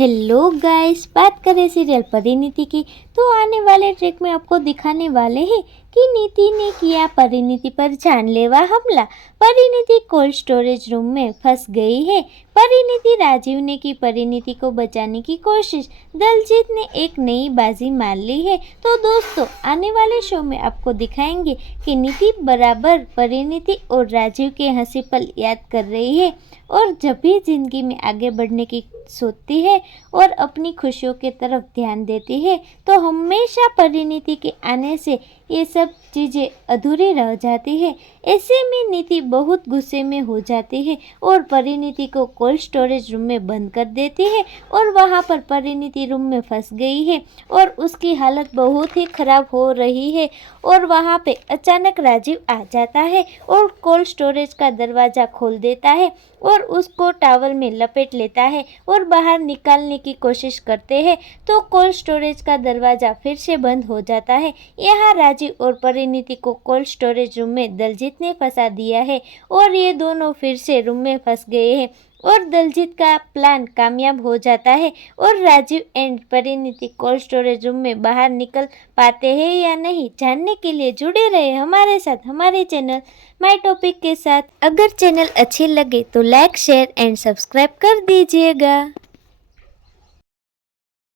Hello guys, बात करें serial Parineeti की तो आने वाले ट्रैक में आपको दिखाने वाले हैं कि नीति ने किया परिणीति पर जानलेवा हमला। परिणीति कोल्ड स्टोरेज रूम में फंस गई है। परिणीति राजीव ने की परिणीति को बचाने की कोशिश। दलजीत ने एक नई बाजी मार ली है। तो दोस्तों, आने वाले शो में आपको दिखाएंगे कि नीति बराबर परिणीति और राजीव के हंसी पल याद कर रही है और जब भी जिंदगी में आगे बढ़ने की सोचती है और अपनी खुशियों की तरफ ध्यान देती है तो हमेशा परिणीति के आने से ये सब चीज़ें अधूरी रह जाती है। ऐसे में नीति बहुत गुस्से में हो जाती है और परिणीति को कोल्ड स्टोरेज रूम में बंद कर देती है और वहाँ पर परिणीति रूम में फंस गई है और उसकी हालत बहुत ही खराब हो रही है। और वहाँ पे अचानक राजीव आ जाता है और कोल्ड स्टोरेज का दरवाज़ा खोल देता है और उसको टॉवल में लपेट लेता है और बाहर निकालने की कोशिश करते हैं तो कोल्ड स्टोरेज का दरवाज़ा फिर से बंद हो जाता है। यहाँ राजीव और परिणीति को कोल्ड स्टोरेज रूम में दलजीत ने फंसा दिया है और ये दोनों फिर से रूम में फंस गए हैं और दलजीत का प्लान कामयाब हो जाता है और Rajeev and Parineeti cold storage room में बाहर निकल पाते हैं या नहीं, जानने के लिए जुड़े रहे हमारे साथ हमारे चैनल माय टॉपिक के साथ। अगर चैनल अच्छे लगे तो लाइक शेयर एंड सब्सक्राइब कर दीजिएगा।